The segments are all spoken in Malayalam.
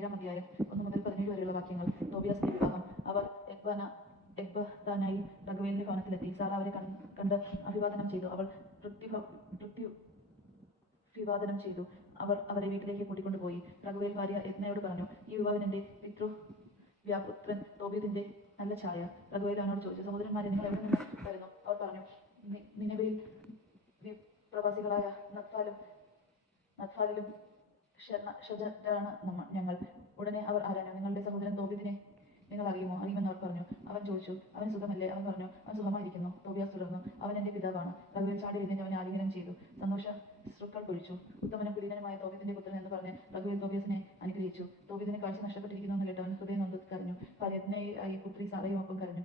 ഏഴാം അധ്യായം ഒന്ന് മുതൽ പതിനേഴ് വരെയുള്ള വാക്യങ്ങൾ. തോബിയാസിന്റെ വിവാഹം അവർ എക്ബാന എക്ബത്താനായി റഘുവേലിന്റെ ഭവനത്തിലെത്തി. സാറ അവരെ കണ്ട് അഭിവാദനം ചെയ്തു. അവൾ തൃപ്തി വിവാദനം ചെയ്തു. അവർ അവരെ വീട്ടിലേക്ക് കൂട്ടിക്കൊണ്ടുപോയി. രഘുവേൽ ഭാര്യ യജ്ഞയോട് പറഞ്ഞു ഈ യുവാവിൻ എന്റെ പിതൃ വ്യാപുത്രൻ തോബിയതിന്റെ നല്ല ഛായ. രഘുവേൽ അവനോട് ചോദിച്ചു സഹോദരന്മാരെ നിങ്ങൾ എവിടെ നിന്ന് വരുന്നു? അവർ പറഞ്ഞു നിലവിൽ പ്രവാസികളായ നത്താലും നത്താലിലും ഷജരാണ് നമ്മ ഞങ്ങൾ. ഉടനെ അവർ ആരാണ്? നിങ്ങളുടെ സഹോദരൻ തോബീദിനെ നിങ്ങൾ അറിയുമോ? അറിയുമെന്ന് അവർ പറഞ്ഞു. അവൻ ചോദിച്ചു. അവൻ സുഖമല്ലേ? അവൻ പറഞ്ഞു. അവൻ സുഖമായിരിക്കുന്നു. തോബിയാസ് തുടർന്നു. അവൻ എന്റെ പിതാവാണ്. റഗുവിൽ ചാടി എഴുന്നേറ്റ് അവനെ ആലിംഗനം ചെയ്തു. സന്തോഷ ശ്രുക്കൾ പൊഴിച്ചു ഉത്തമനും കുലീനനുമായ തോബീദിന്റെ പുത്രൻ എന്ന് പറഞ്ഞ് റഗുവിൽ തോബിയസിനെ അനുഗ്രഹിച്ചു. തോബീദിന് കാഴ്ച നഷ്ടപ്പെട്ടിരിക്കുന്നു എന്ന് കേട്ടവൻ ഹൃദയം നൊന്ത് കരഞ്ഞു. ഭാര്യജ്ഞയായി പുത്രി സാറയും ഒപ്പം കരഞ്ഞു.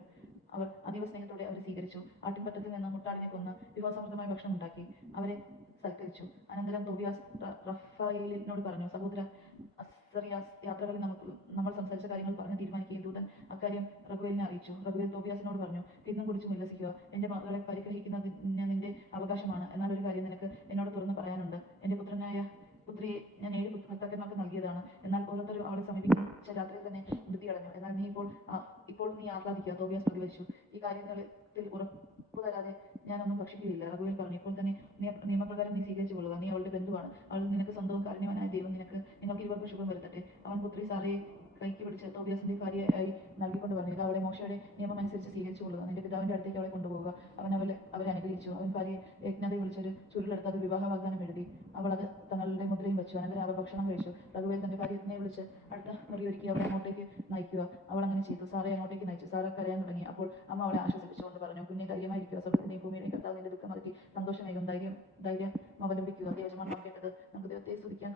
അവർ അതീവ സ്നേഹത്തോടെ അവരെ സ്വീകരിച്ചു. ആട്ടിൻപറ്റത്തിൽ നിന്ന് മുട്ടാടിനെ കൊന്ന് വിഭവസമൃദ്ധമായ ഭക്ഷണം ഉണ്ടാക്കി. അവരെ സൽക്കരിച്ചു. അനന്തരം തോബിയാസ് റഫായേലിനോട് പറഞ്ഞു സഹോദര അസറിയാസ് യാത്രകളിൽ നമുക്ക് നമ്മൾ സംസാരിച്ച കാര്യങ്ങൾ പറഞ്ഞ് തീരുമാനിക്കുകയും ദൂതൻ അക്കാര്യം റഘുവേലിനെ അറിയിച്ചു. റഘുവേൽ തോബിയാസിനോട് പറഞ്ഞു തിന്നും കുടിച്ചും ഉല്ലസിക്കുക. എന്റെ മകളെ പരിഗ്രഹിക്കുന്നതിന് നിന്റെ അവകാശമാണ്. എന്നാൽ ഒരു കാര്യം നിനക്ക് എന്നോട് തുറന്ന് പറയാനുണ്ട്. എന്റെ പുത്രനായ പുത്രിയെ ഞാൻ ഏഴ് ഭർത്താക്കന്മാർക്ക് നൽകിയതാണ്. എന്നാൽ ഓരോരുത്തരും അവളെ സമീപിച്ച രാത്രിയിൽ തന്നെ വൃത്തി എന്നാൽ നീ ഇപ്പോൾ ഇപ്പോൾ നീ ആഹ്ലാദിക്കുക. തോബിയാസ് പ്രതികരിച്ചു. ഈ കാര്യങ്ങളിൽ തരാതെ ഞാനൊന്നും ഭക്ഷിക്കുകയില്ല റഘുവിൽ പറഞ്ഞു ഇപ്പോൾ തന്നെ നിയമപ്രകാരം നീ സ്വീകരിച്ചു കൊള്ളുക. നീ അവളുടെ ബന്ധുവാണ്. അവൾ നിനക്ക് സ്വന്തവും കാരുണ്യവാനായ ദൈവം നിനക്ക് നിങ്ങൾക്ക് ഇരുവർക്കും ശുഭം വരുത്തട്ടെ അവൻ പുത്രി സാറയെ കൈക്ക് പിടിച്ച് തോബിയാസിന്റെ ഭാര്യയായി നൽകിക്കൊണ്ട് പറഞ്ഞു ഇത് അവളെ മോശയുടെ നിയമം അനുസരിച്ച് സ്വീകരിച്ചു കൊള്ളുക. നിന്റെ പിതാവിന്റെ അടുത്തേക്ക് അവളെ കൊണ്ടുപോകുക അവൻ അവളെ അവരെ അനുഗ്രഹിച്ചു. അവൻ ഭാര്യയെ യജ്ഞതയെ വിളിച്ചൊരു ചുരുളെടുത്ത് അത് വിവാഹ വാഗ്ദാനം എഴുതി. അവൾ അത് തങ്ങളുടെ മുദ്രയും വെച്ചു. അനന്തരം അവർ ഭക്ഷണം കഴിച്ചു. അതുപോലെ തന്റെ ഭാര്യ യജ്ഞയെ വിളിച്ച് അടുത്ത മുറിയൊരുക്കി അവളെ അങ്ങോട്ടേക്ക് നയിക്കുക. അവൾ അങ്ങനെ ചെയ്തു. സാറെ അങ്ങോട്ടേക്ക് നയിച്ചു. സാറ കരയാൻ തുടങ്ങി. അപ്പോൾ അമ്മ അവളെ ആശ്വസിപ്പിച്ചുകൊണ്ട് പറഞ്ഞു. കുഞ്ഞെ അതുപോലെ തന്നെ ഈ ഭൂമിയുടെ കർത്താവിന്റെ ദുഃഖം നൽകി സന്തോഷമേകും ധൈര്യം ധൈര്യം അവലംബിക്കുക. യജമാനമാക്കേണ്ടത് നമുക്ക് ദൈവത്തെ സ്തുതിക്കാൻ